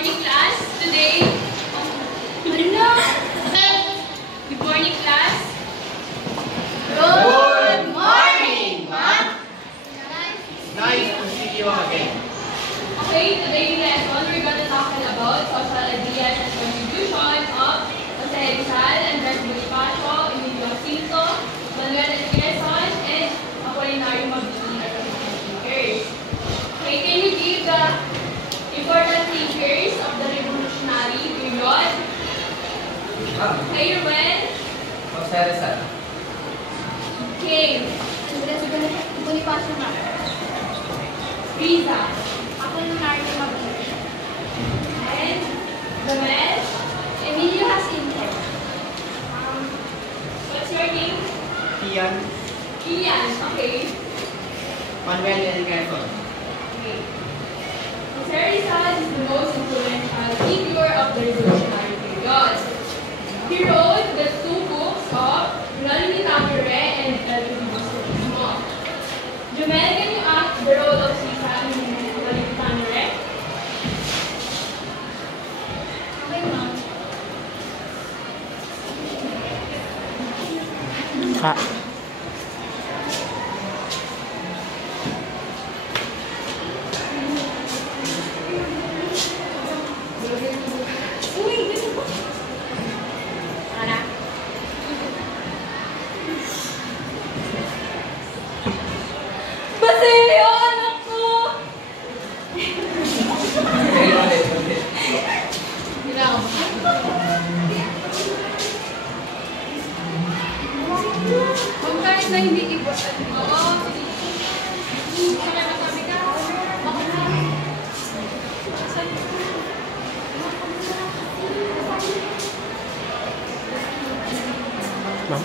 morning, class. Today, good morning, class. Good morning, ma'am. Nice to see you again. Okay, today's lesson, we're going to talk about social ideas and contribution of Jose Rizal, Andres Bonifacio, Emilio Jacinto, Manuel L. Quezon, and Apolinario Mabini as the speakers. Okay, can you give the important thinkers of the revolutionary period? Okay, Ruben? Jose Rizal. Okay. Bonifacio ma'am. Riza. Apolinario Mabini. And Damel? Emilio Jacinto. What's your name? Ian. Ian. Okay. Manuel L. Quezon. Okay. Jose Rizal is the most influential figure of the revolutionary period. He wrote the two books of Unanimity Tamere and El Revolucionismo. Jumel, can you ask the role of Rizal in Unanimity Tamere? Okay ma'am. Basilio, anak ko! Kahit na hindi iba. Oo. Sabi ka. Ma'am?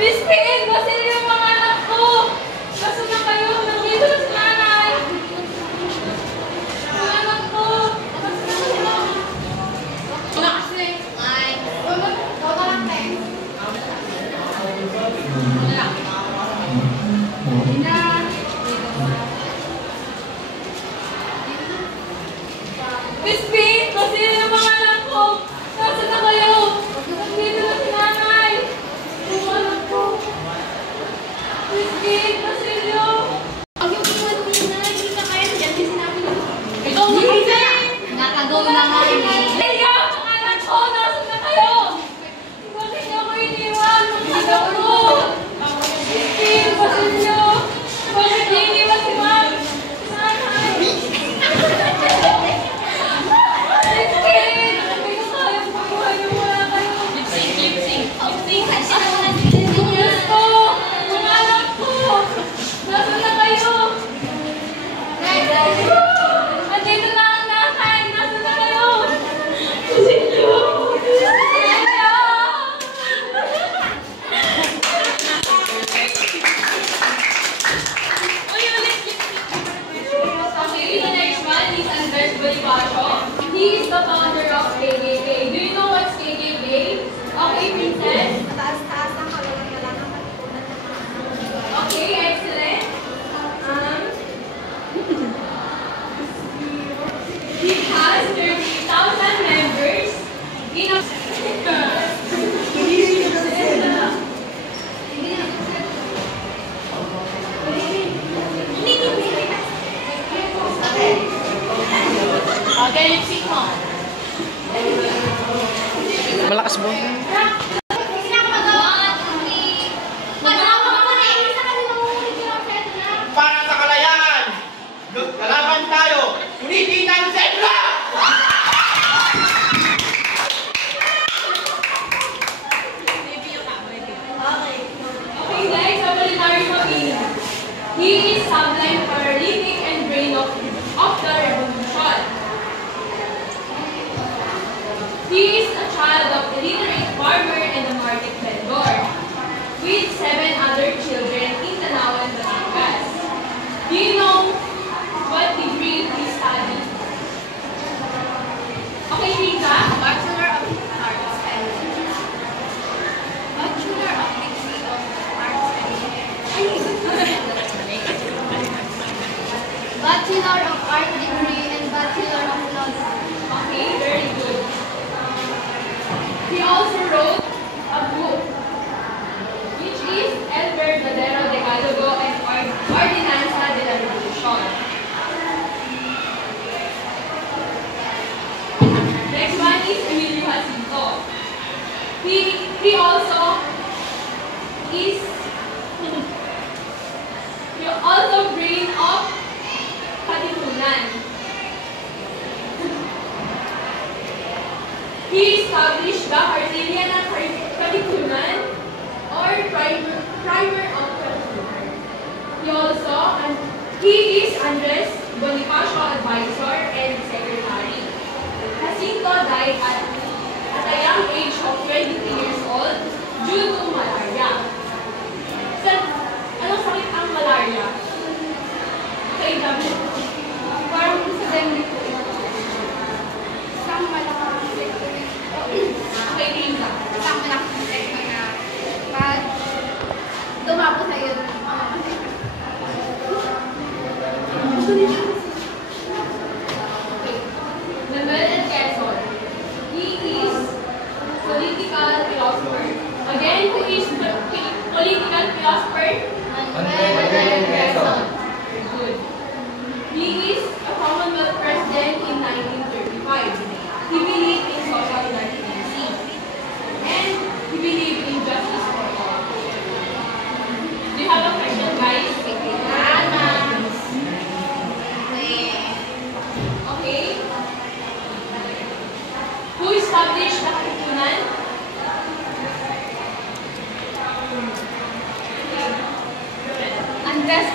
Crispin! Basilio, mga anak ko! Kaso na kayo, nandito na si nanay! Mga anak ko! Kaso na kayo! Wala kasi. Ay. Wala lang tayo. Wala. Ina. Crispin! Basilio, mga anak ko! Kaso na kayo! Nandito na si nanay! Mga anak ko! Crispin! Basilio! Ang yung tingnan na hindi ka kaya dyan kasi sinabi mo. Ikaw na kasi! Nakagaw na nga yun eh. Basilio! Mga anak ko! Nasaan na kayo? Bakit niyo ako iniwan? Mga anak ko! Crispin! Basilio! Bakit niyo iniwan si Ma'am? Si nanay! Crispin! Hindi ko kaya buhay niyo wala kayo. Lip-sync. Kasi Diyos ko! Mga anak ko! Nasaan na kayo? Andito na ang nanay! Nasaan na kayo? Basilio! Basilio! Okay, the next one is Andres Bonifacio. He is the founder of KKK. Do you know what's KKK? Okay, Princess? Taas-taas ang kawalan-walan ng kalipunan ng mga Okay, excellent. He has 30,000 members in a... Okay, lip-sync mo. Malakas mo. Para sa kalayaan! Kalaban tayo! Uniti ng Zebra! Okay, next, Apolinario Mabini. He is sublime paralytic and brain of the revolution. He is a child of the literate farmer and the market vendor, with 7 other children in Tanawan, Batangas. Do you know what degree he studied? Okay, Rita? Bachelor of Arts and Bachelor of Degree of Arts and He is Andres Bonifacio, advisor and secretary. Jacinto died at a young age of 23 years old due to malaria. Anong sakit ang malaria? Okay, Javi. Parang sa demi po ito. Isang malaking sekto na Okay, Rinza. isang malaking sekto na pag tumapo sa'yo, mamamatay ka. Manuel L. Quezon. He is political philosopher. Again, who is political philosopher? Manuel Quezon. Good. He is a Commonwealth president in 1935. He believed in social legitimacy. And he believed in justice for all. Do you have a question, guys? Okay. Who established the Katipunan? Andres